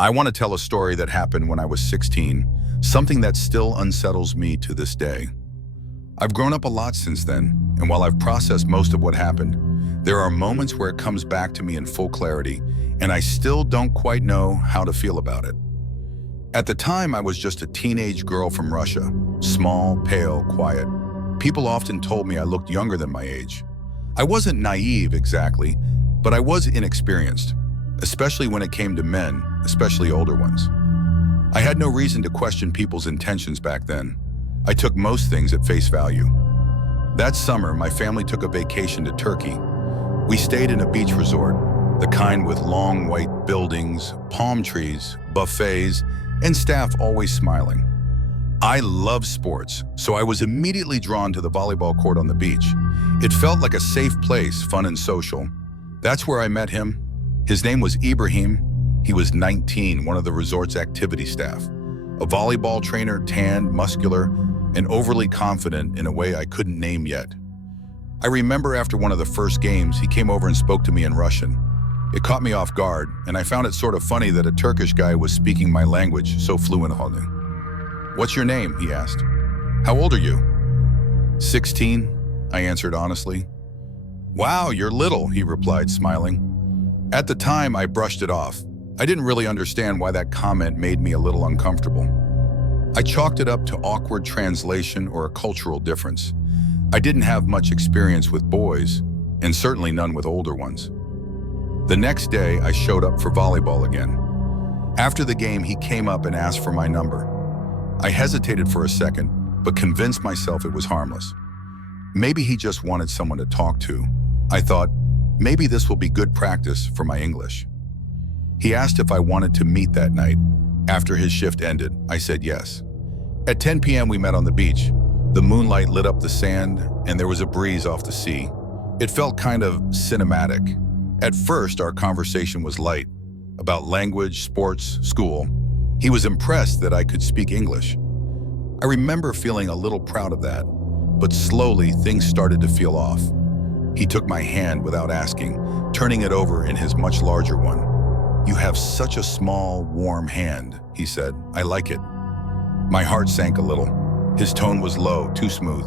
I want to tell a story that happened when I was 16, something that still unsettles me to this day. I've grown up a lot since then, and while I've processed most of what happened, there are moments where it comes back to me in full clarity, and I still don't quite know how to feel about it. At the time, I was just a teenage girl from Russia, small, pale, quiet. People often told me I looked younger than my age. I wasn't naive exactly, but I was inexperienced, especially when it came to men, especially older ones. I had no reason to question people's intentions back then. I took most things at face value. That summer, my family took a vacation to Turkey. We stayed in a beach resort, the kind with long white buildings, palm trees, buffets, and staff always smiling. I love sports, so I was immediately drawn to the volleyball court on the beach. It felt like a safe place, fun and social. That's where I met him. His name was Ibrahim. He was 19, one of the resort's activity staff. A volleyball trainer, tanned, muscular, and overly confident in a way I couldn't name yet. I remember after one of the first games, he came over and spoke to me in Russian. It caught me off guard, and I found it sort of funny that a Turkish guy was speaking my language so fluently. "What's your name?" he asked. "How old are you?" 16, I answered honestly. "Wow, you're little," he replied, smiling. At the time, I brushed it off. I didn't really understand why that comment made me a little uncomfortable. I chalked it up to awkward translation or a cultural difference. I didn't have much experience with boys, and certainly none with older ones. The next day, I showed up for volleyball again. After the game, he came up and asked for my number. I hesitated for a second, but convinced myself it was harmless. Maybe he just wanted someone to talk to. I thought, maybe this will be good practice for my English. He asked if I wanted to meet that night. After his shift ended, I said yes. At 10 p.m. we met on the beach. The moonlight lit up the sand, and there was a breeze off the sea. It felt kind of cinematic. At first, our conversation was light, about language, sports, school. He was impressed that I could speak English. I remember feeling a little proud of that, but slowly things started to feel off. He took my hand without asking, turning it over in his much larger one. "You have such a small, warm hand," he said. "I like it." My heart sank a little. His tone was low, too smooth.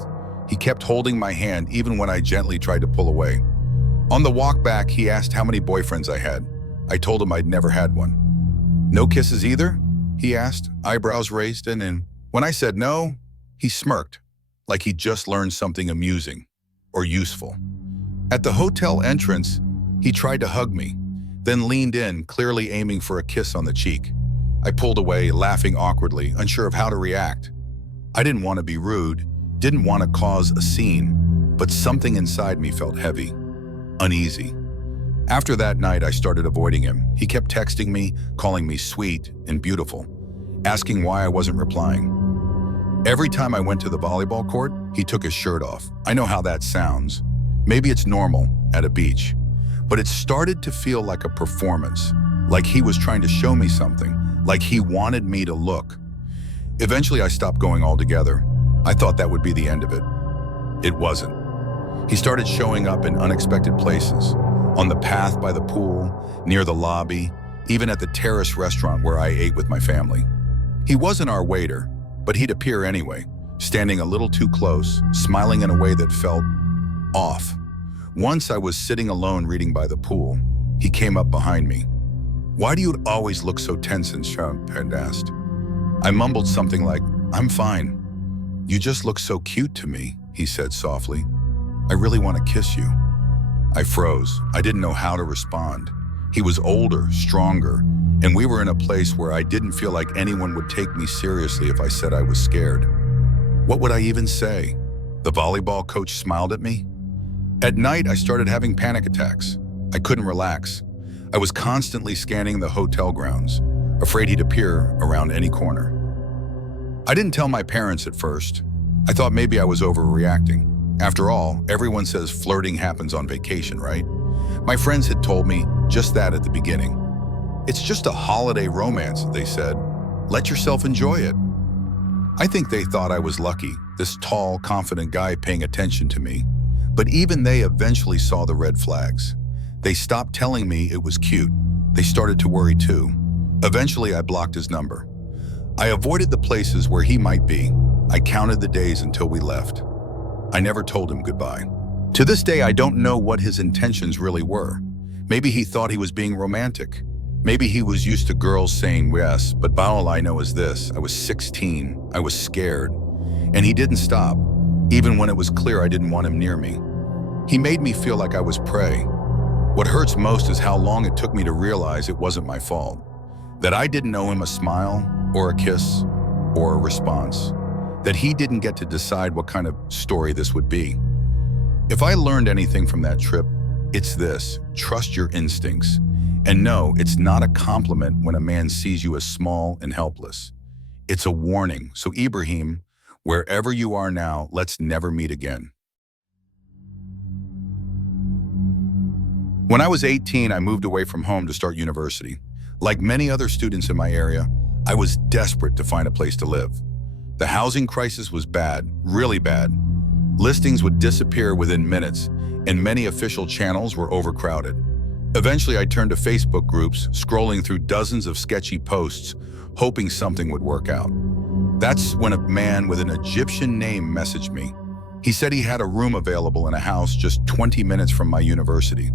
He kept holding my hand even when I gently tried to pull away. On the walk back, he asked how many boyfriends I had. I told him I'd never had one. "No kisses either?" he asked, eyebrows raised, and when I said no, he smirked, like he'd just learned something amusing or useful. At the hotel entrance, he tried to hug me, then leaned in, clearly aiming for a kiss on the cheek. I pulled away, laughing awkwardly, unsure of how to react. I didn't want to be rude, didn't want to cause a scene, but something inside me felt heavy, uneasy. After that night, I started avoiding him. He kept texting me, calling me sweet and beautiful, asking why I wasn't replying. Every time I went to the volleyball court, he took his shirt off. I know how that sounds. Maybe it's normal at a beach, but it started to feel like a performance, like he was trying to show me something, like he wanted me to look. Eventually, I stopped going altogether. I thought that would be the end of it. It wasn't. He started showing up in unexpected places, on the path by the pool, near the lobby, even at the terrace restaurant where I ate with my family. He wasn't our waiter, but he'd appear anyway, standing a little too close, smiling in a way that felt off. Once I was sitting alone reading by the pool. He came up behind me. "Why do you always look so tense and sharp?" he asked. I mumbled something like, "I'm fine." "You just look so cute to me," he said softly. "I really want to kiss you." I froze. I didn't know how to respond. He was older, stronger, and we were in a place where I didn't feel like anyone would take me seriously if I said I was scared. What would I even say? The volleyball coach smiled at me. At night, I started having panic attacks. I couldn't relax. I was constantly scanning the hotel grounds, afraid he'd appear around any corner. I didn't tell my parents at first. I thought maybe I was overreacting. After all, everyone says flirting happens on vacation, right? My friends had told me just that at the beginning. "It's just a holiday romance," they said. "Let yourself enjoy it." I think they thought I was lucky, this tall, confident guy paying attention to me. But even they eventually saw the red flags. They stopped telling me it was cute. They started to worry too. Eventually, I blocked his number. I avoided the places where he might be. I counted the days until we left. I never told him goodbye. To this day, I don't know what his intentions really were. Maybe he thought he was being romantic. Maybe he was used to girls saying yes, but all I know is this: I was 16, I was scared, and he didn't stop, even when it was clear I didn't want him near me. He made me feel like I was prey. What hurts most is how long it took me to realize it wasn't my fault, that I didn't owe him a smile or a kiss or a response, that he didn't get to decide what kind of story this would be. If I learned anything from that trip, it's this: trust your instincts. And no, it's not a compliment when a man sees you as small and helpless. It's a warning. So Ibrahim, wherever you are now, let's never meet again. When I was 18, I moved away from home to start university. Like many other students in my area, I was desperate to find a place to live. The housing crisis was bad, really bad. Listings would disappear within minutes, and many official channels were overcrowded. Eventually, I turned to Facebook groups, scrolling through dozens of sketchy posts, hoping something would work out. That's when a man with an Egyptian name messaged me. He said he had a room available in a house just 20 minutes from my university.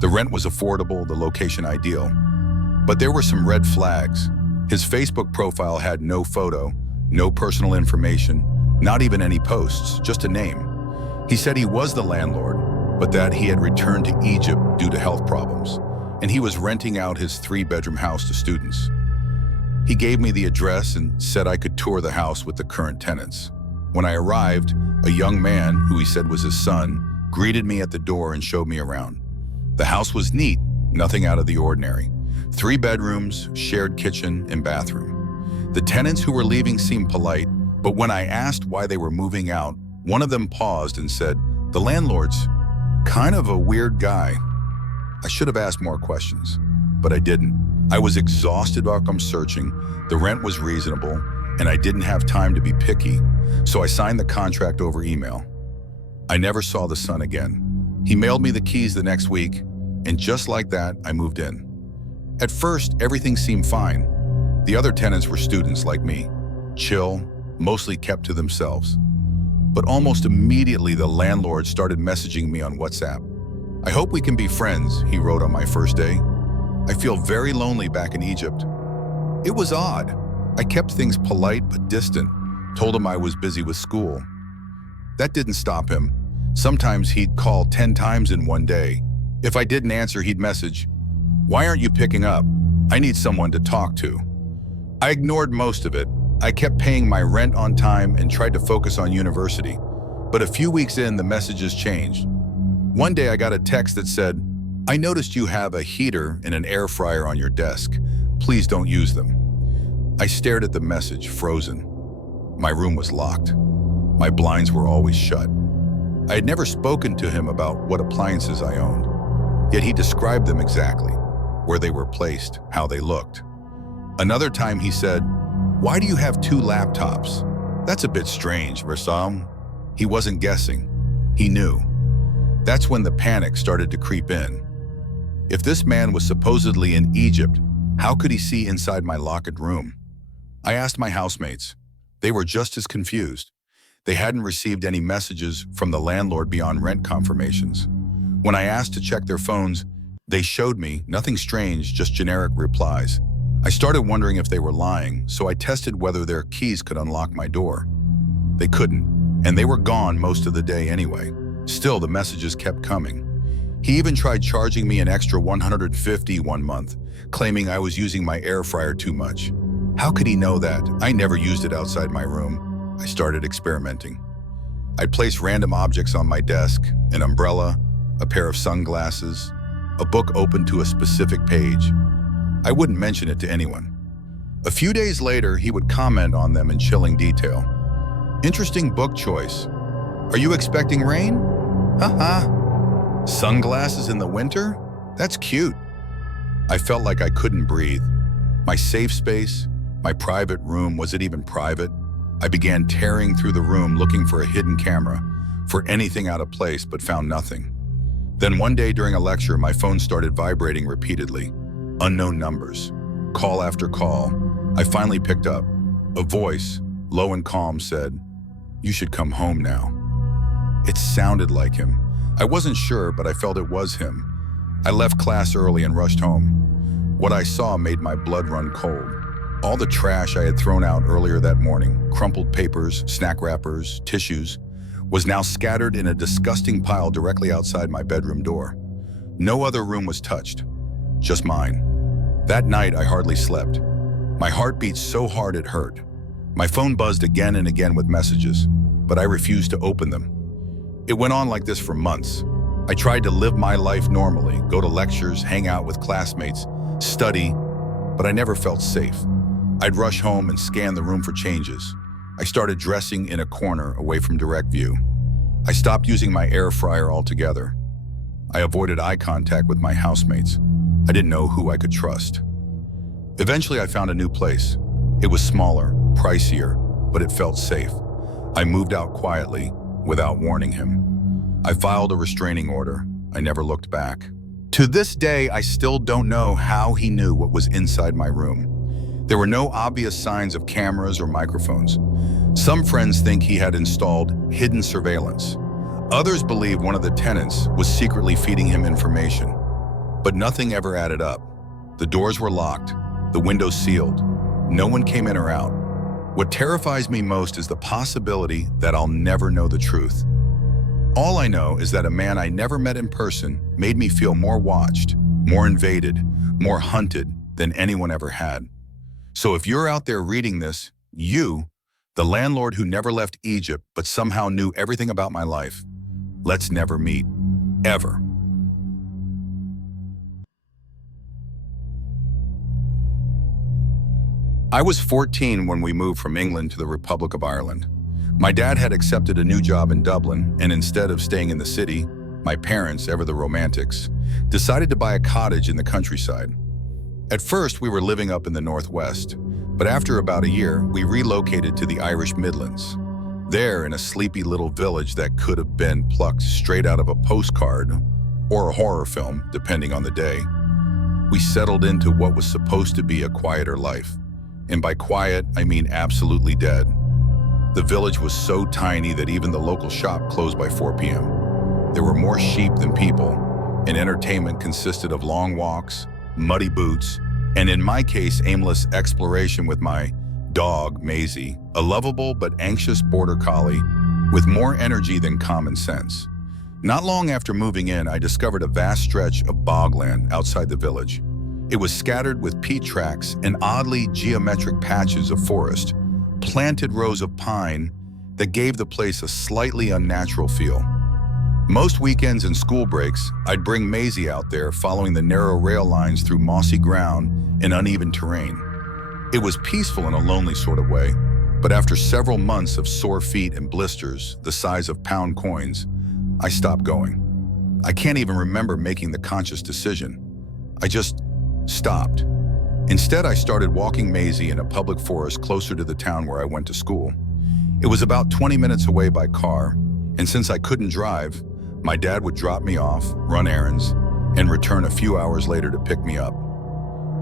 The rent was affordable, the location ideal. But there were some red flags. His Facebook profile had no photo, no personal information, not even any posts, just a name. He said he was the landlord, but that he had returned to Egypt due to health problems, and he was renting out his 3-bedroom house to students. He gave me the address and said I could tour the house with the current tenants. When I arrived, a young man, who he said was his son, greeted me at the door and showed me around. The house was neat, nothing out of the ordinary. 3 bedrooms, shared kitchen and bathroom. The tenants who were leaving seemed polite, but when I asked why they were moving out, one of them paused and said, "The landlord's kind of a weird guy." I should have asked more questions, but I didn't. I was exhausted while I'm searching, the rent was reasonable, and I didn't have time to be picky, so I signed the contract over email. I never saw the son again. He mailed me the keys the next week, and just like that, I moved in. At first, everything seemed fine. The other tenants were students like me, chill, mostly kept to themselves. But almost immediately, the landlord started messaging me on WhatsApp. "I hope we can be friends," he wrote on my first day. "I feel very lonely back in Egypt." It was odd. I kept things polite but distant, told him I was busy with school. That didn't stop him. Sometimes he'd call 10 times in one day. If I didn't answer, he'd message, "Why aren't you picking up? I need someone to talk to." I ignored most of it. I kept paying my rent on time and tried to focus on university. But a few weeks in, the messages changed. One day I got a text that said, "I noticed you have a heater and an air fryer on your desk. Please don't use them." I stared at the message, frozen. My room was locked. My blinds were always shut. I had never spoken to him about what appliances I owned, yet he described them exactly, where they were placed, how they looked. Another time he said, "Why do you have 2 laptops? That's a bit strange, Versam." He wasn't guessing. He knew. That's when the panic started to creep in. If this man was supposedly in Egypt, how could he see inside my locked room? I asked my housemates. They were just as confused. They hadn't received any messages from the landlord beyond rent confirmations. When I asked to check their phones, they showed me nothing strange, just generic replies. I started wondering if they were lying, so I tested whether their keys could unlock my door. They couldn't, and they were gone most of the day anyway. Still, the messages kept coming. He even tried charging me an extra $150 one month, claiming I was using my air fryer too much. How could he know that? I never used it outside my room. I started experimenting. I'd place random objects on my desk, an umbrella, a pair of sunglasses, a book open to a specific page. I wouldn't mention it to anyone. A few days later, he would comment on them in chilling detail. "Interesting book choice. Are you expecting rain? Haha. Sunglasses in the winter? That's cute." I felt like I couldn't breathe. My safe space, my private room, was it even private? I began tearing through the room looking for a hidden camera, for anything out of place, but found nothing. Then one day during a lecture, my phone started vibrating repeatedly. Unknown numbers. call after call. I finally picked up. A voice, low and calm, said, "You should come home now." It sounded like him. I wasn't sure, but I felt it was him. I left class early and rushed home. What I saw made my blood run cold. All the trash I had thrown out earlier that morning, crumpled papers, snack wrappers, tissues, was now scattered in a disgusting pile directly outside my bedroom door. No other room was touched, just mine. That night, I hardly slept. My heart beat so hard it hurt. My phone buzzed again and again with messages, but I refused to open them. It went on like this for months. I tried to live my life normally, go to lectures, hang out with classmates, study, but I never felt safe. I'd rush home and scan the room for changes. I started dressing in a corner away from direct view. I stopped using my air fryer altogether. I avoided eye contact with my housemates. I didn't know who I could trust. Eventually, I found a new place. It was smaller, pricier, but it felt safe. I moved out quietly, without warning him. I filed a restraining order. I never looked back. To this day, I still don't know how he knew what was inside my room. There were no obvious signs of cameras or microphones. Some friends think he had installed hidden surveillance. Others believe one of the tenants was secretly feeding him information. But nothing ever added up. The doors were locked, the windows sealed. No one came in or out. What terrifies me most is the possibility that I'll never know the truth. All I know is that a man I never met in person made me feel more watched, more invaded, more hunted than anyone ever had. So if you're out there reading this, you, the landlord who never left Egypt but somehow knew everything about my life, let's never meet, ever. I was 14 when we moved from England to the Republic of Ireland. My dad had accepted a new job in Dublin, and instead of staying in the city, my parents, ever the romantics, decided to buy a cottage in the countryside. At first, we were living up in the northwest, but after about a year, we relocated to the Irish Midlands. There, in a sleepy little village that could have been plucked straight out of a postcard or a horror film, depending on the day, we settled into what was supposed to be a quieter life. And by quiet, I mean absolutely dead. The village was so tiny that even the local shop closed by 4 p.m. There were more sheep than people, and entertainment consisted of long walks, muddy boots, and in my case, aimless exploration with my dog, Maisie, a lovable but anxious border collie with more energy than common sense. Not long after moving in, I discovered a vast stretch of bogland outside the village. It was scattered with peat tracks and oddly geometric patches of forest, planted rows of pine that gave the place a slightly unnatural feel. Most weekends and school breaks, I'd bring Maisie out there following the narrow rail lines through mossy ground and uneven terrain. It was peaceful in a lonely sort of way, but after several months of sore feet and blisters the size of pound coins, I stopped going. I can't even remember making the conscious decision. I just stopped. Instead, I started walking Maisie in a public forest closer to the town where I went to school. It was about 20 minutes away by car, and since I couldn't drive, my dad would drop me off, run errands, and return a few hours later to pick me up.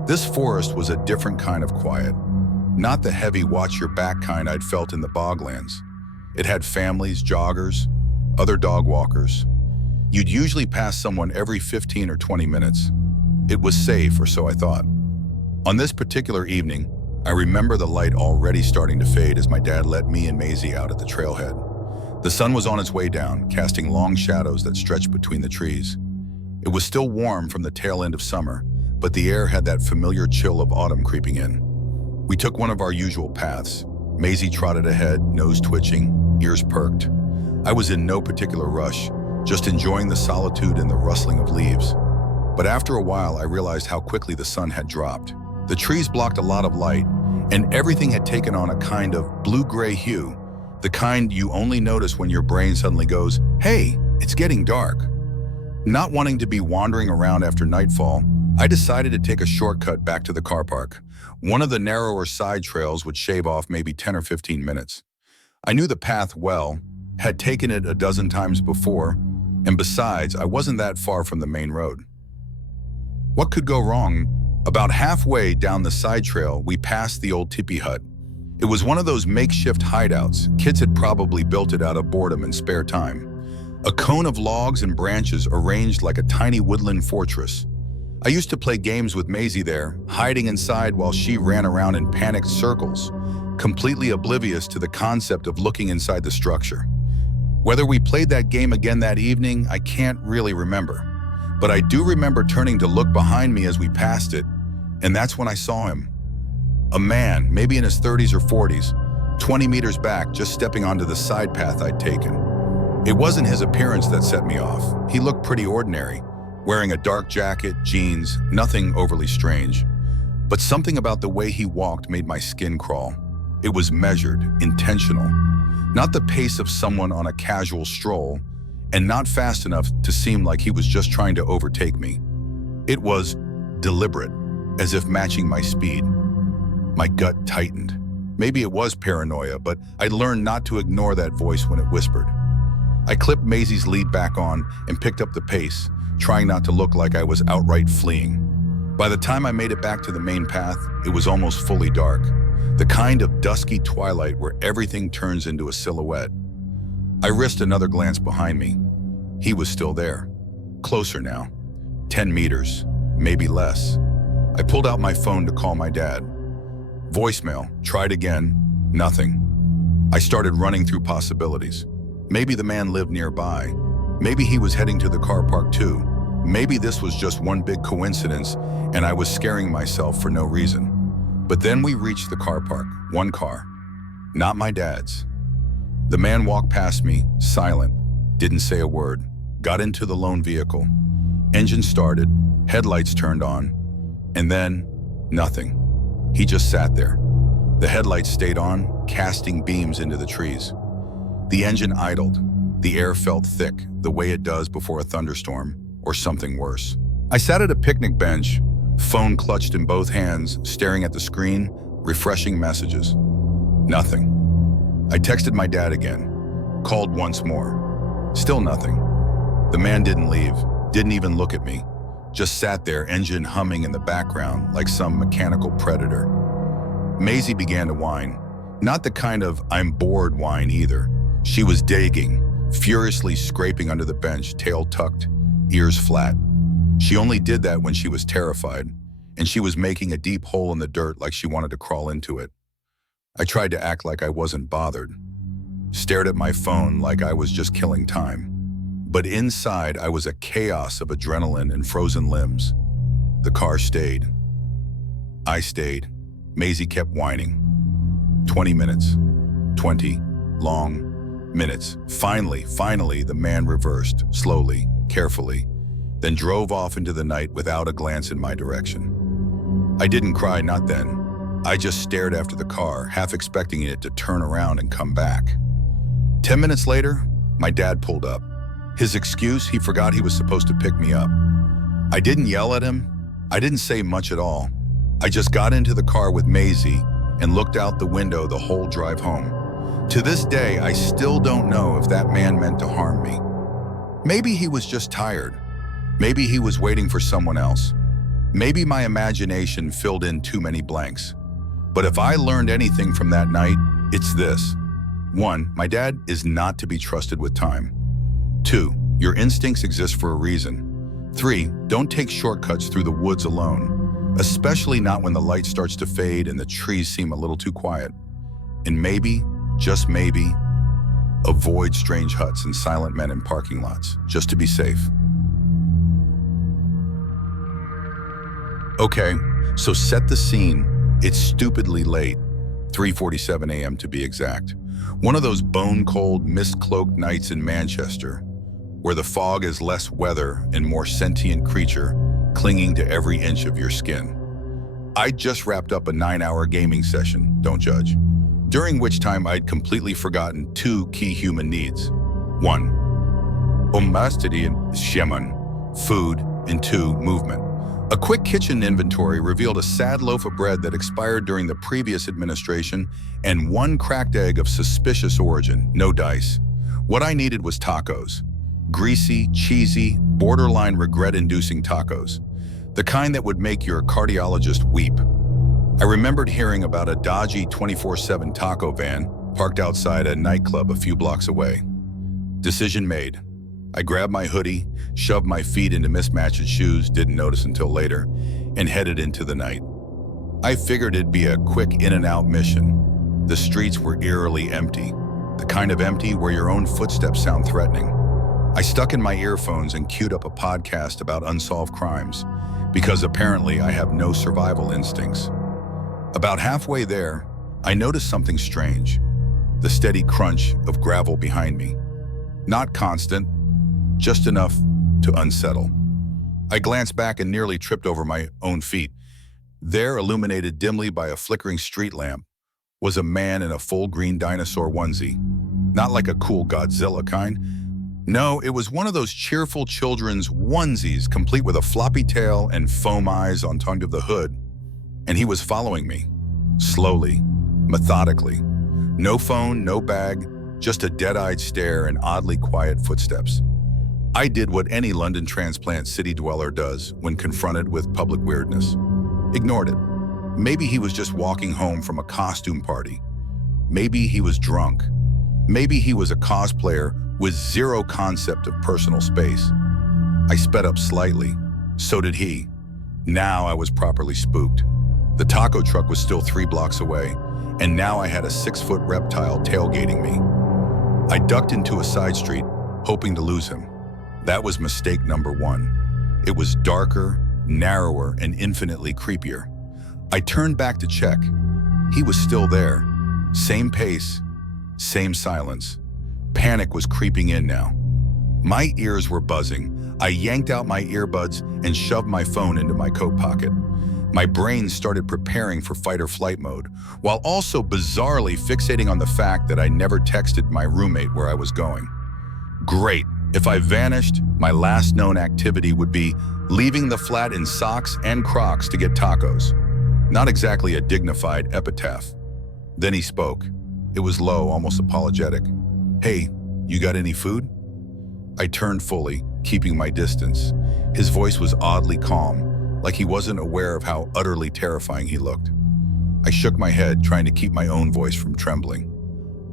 This forest was a different kind of quiet, not the heavy watch-your-back kind I'd felt in the boglands. It had families, joggers, other dog walkers. You'd usually pass someone every 15 or 20 minutes. It was safe, or so I thought. On this particular evening, I remember the light already starting to fade as my dad let me and Maisie out at the trailhead. The sun was on its way down, casting long shadows that stretched between the trees. It was still warm from the tail end of summer, but the air had that familiar chill of autumn creeping in. We took one of our usual paths. Maisie trotted ahead, nose twitching, ears perked. I was in no particular rush, just enjoying the solitude and the rustling of leaves. But after a while, I realized how quickly the sun had dropped. The trees blocked a lot of light, and everything had taken on a kind of blue-gray hue, the kind you only notice when your brain suddenly goes, "Hey, it's getting dark." Not wanting to be wandering around after nightfall, I decided to take a shortcut back to the car park. One of the narrower side trails would shave off maybe 10 or 15 minutes. I knew the path well, had taken it a dozen times before, and besides, I wasn't that far from the main road. What could go wrong? About halfway down the side trail, we passed the old tipi hut. It was one of those makeshift hideouts. Kids had probably built it out of boredom and spare time. A cone of logs and branches arranged like a tiny woodland fortress. I used to play games with Maisie there, hiding inside while she ran around in panicked circles, completely oblivious to the concept of looking inside the structure. Whether we played that game again that evening, I can't really remember. But I do remember turning to look behind me as we passed it, and that's when I saw him. A man, maybe in his 30s or 40s, 20 meters back, just stepping onto the side path I'd taken. It wasn't his appearance that set me off. He looked pretty ordinary, wearing a dark jacket, jeans, nothing overly strange. But something about the way he walked made my skin crawl. It was measured, intentional. Not the pace of someone on a casual stroll, and not fast enough to seem like he was just trying to overtake me. It was deliberate, as if matching my speed. My gut tightened. Maybe it was paranoia, but I learned not to ignore that voice when it whispered. I clipped Maisie's lead back on and picked up the pace, trying not to look like I was outright fleeing. By the time I made it back to the main path, it was almost fully dark, the kind of dusky twilight where everything turns into a silhouette. I risked another glance behind me. He was still there, closer now, 10 meters, maybe less. I pulled out my phone to call my dad. Voicemail, tried again, nothing. I started running through possibilities. Maybe the man lived nearby. Maybe he was heading to the car park too. Maybe this was just one big coincidence and I was scaring myself for no reason. But then we reached the car park, one car, not my dad's. The man walked past me, silent, didn't say a word, got into the lone vehicle. Engine started, headlights turned on, and then nothing. He just sat there. The headlights stayed on, casting beams into the trees. The engine idled. The air felt thick, the way it does before a thunderstorm, or something worse. I sat at a picnic bench, phone clutched in both hands, staring at the screen, refreshing messages. Nothing. I texted my dad again, called once more. Still nothing. The man didn't leave, didn't even look at me, just sat there, engine humming in the background like some mechanical predator. Maisie began to whine, not the kind of I'm bored whine either. She was digging, furiously scraping under the bench, tail tucked, ears flat. She only did that when she was terrified, and she was making a deep hole in the dirt like she wanted to crawl into it. I tried to act like I wasn't bothered, stared at my phone like I was just killing time. But inside, I was a chaos of adrenaline and frozen limbs. The car stayed. I stayed. Maisie kept whining. 20 minutes. 20 long minutes. Finally, the man reversed, slowly, carefully, then drove off into the night without a glance in my direction. I didn't cry, not then. I just stared after the car, half expecting it to turn around and come back. 10 minutes later, my dad pulled up. His excuse, he forgot he was supposed to pick me up. I didn't yell at him. I didn't say much at all. I just got into the car with Maisie and looked out the window the whole drive home. To this day, I still don't know if that man meant to harm me. Maybe he was just tired. Maybe he was waiting for someone else. Maybe my imagination filled in too many blanks. But if I learned anything from that night, it's this. 1, my dad is not to be trusted with time. 2, your instincts exist for a reason. 3, don't take shortcuts through the woods alone, especially not when the light starts to fade and the trees seem a little too quiet. And maybe, just maybe, avoid strange huts and silent men in parking lots, just to be safe. Okay, so set the scene. It's stupidly late, 3:47 a.m. to be exact. One of those bone-cold, mist-cloaked nights in Manchester, where the fog is less weather and more sentient creature clinging to every inch of your skin. I'd just wrapped up a 9-hour gaming session, don't judge, during which time I'd completely forgotten 2 key human needs. 1, omastity and shaman, food, and 2, movement. A quick kitchen inventory revealed a sad loaf of bread that expired during the previous administration and 1 cracked egg of suspicious origin, no dice. What I needed was tacos. Greasy, cheesy, borderline regret-inducing tacos. the kind that would make your cardiologist weep. I remembered hearing about a dodgy 24/7 taco van parked outside a nightclub a few blocks away. Decision made. I grabbed my hoodie, shoved my feet into mismatched shoes, didn't notice until later, and headed into the night. I figured it'd be a quick in-and-out mission. The streets were eerily empty, the kind of empty where your own footsteps sound threatening. I stuck in my earphones and queued up a podcast about unsolved crimes, because apparently I have no survival instincts. About halfway there, I noticed something strange, the steady crunch of gravel behind me. Not constant, just enough to unsettle. I glanced back and nearly tripped over my own feet. There, illuminated dimly by a flickering street lamp, was a man in a full green dinosaur onesie. Not like a cool Godzilla kind. No, it was one of those cheerful children's onesies, complete with a floppy tail and foam eyes on top of the hood. And he was following me, slowly, methodically. No phone, no bag, just a dead-eyed stare and oddly quiet footsteps. I did what any London transplant city dweller does when confronted with public weirdness. Ignored it. Maybe he was just walking home from a costume party. Maybe he was drunk. Maybe he was a cosplayer with zero concept of personal space. I sped up slightly. So did he. Now I was properly spooked. The taco truck was still 3 blocks away, and now I had a 6-foot reptile tailgating me. I ducked into a side street, hoping to lose him. That was mistake number 1. It was darker, narrower, and infinitely creepier. I turned back to check. He was still there. Same pace, same silence. Panic was creeping in now. My ears were buzzing. I yanked out my earbuds and shoved my phone into my coat pocket. My brain started preparing for fight or flight mode, while also bizarrely fixating on the fact that I never texted my roommate where I was going. Great. If I vanished, my last known activity would be leaving the flat in socks and Crocs to get tacos. Not exactly a dignified epitaph. Then he spoke. It was low, almost apologetic. "Hey, you got any food?" I turned fully, keeping my distance. His voice was oddly calm, like he wasn't aware of how utterly terrifying he looked. I shook my head, trying to keep my own voice from trembling.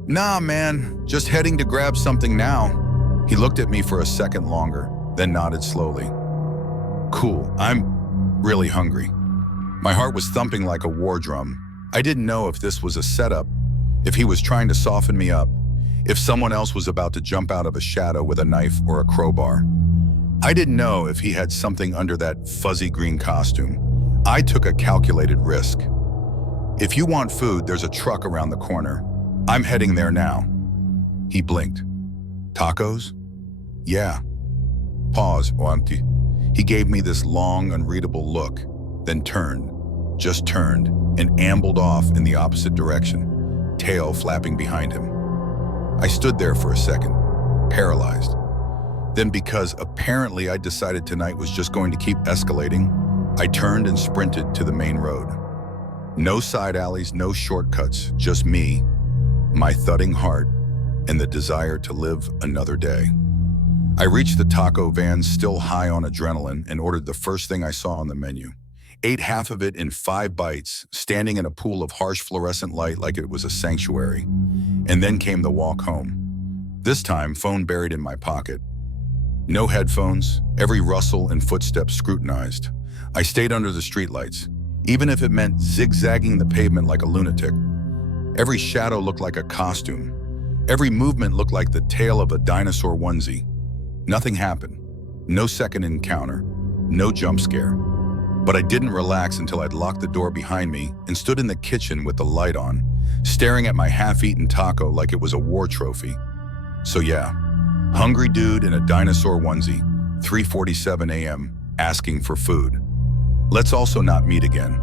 "Nah, man, just heading to grab something now." He looked at me for a second longer, then nodded slowly. "Cool, I'm really hungry." My heart was thumping like a war drum. I didn't know if this was a setup, if he was trying to soften me up, if someone else was about to jump out of a shadow with a knife or a crowbar. I didn't know if he had something under that fuzzy green costume. I took a calculated risk. "If you want food, there's a truck around the corner. I'm heading there now." He blinked. "Tacos?" "Yeah." Pause, Wanti. He gave me this long, unreadable look, then turned, just turned, and ambled off in the opposite direction, tail flapping behind him. I stood there for a second, paralyzed. Then, because apparently I decided tonight was just going to keep escalating, I turned and sprinted to the main road. No side alleys, no shortcuts, just me, my thudding heart, and the desire to live another day. I reached the taco van still high on adrenaline and ordered the first thing I saw on the menu. Ate half of it in 5 bites, standing in a pool of harsh fluorescent light like it was a sanctuary. And then came the walk home. This time, phone buried in my pocket. No headphones, every rustle and footstep scrutinized. I stayed under the streetlights, even if it meant zigzagging the pavement like a lunatic. Every shadow looked like a costume. Every movement looked like the tail of a dinosaur onesie. Nothing happened. No second encounter. No jump scare. But I didn't relax until I'd locked the door behind me and stood in the kitchen with the light on, staring at my half-eaten taco like it was a war trophy. So yeah, hungry dude in a dinosaur onesie, 3:47 a.m., asking for food. Let's also not meet again.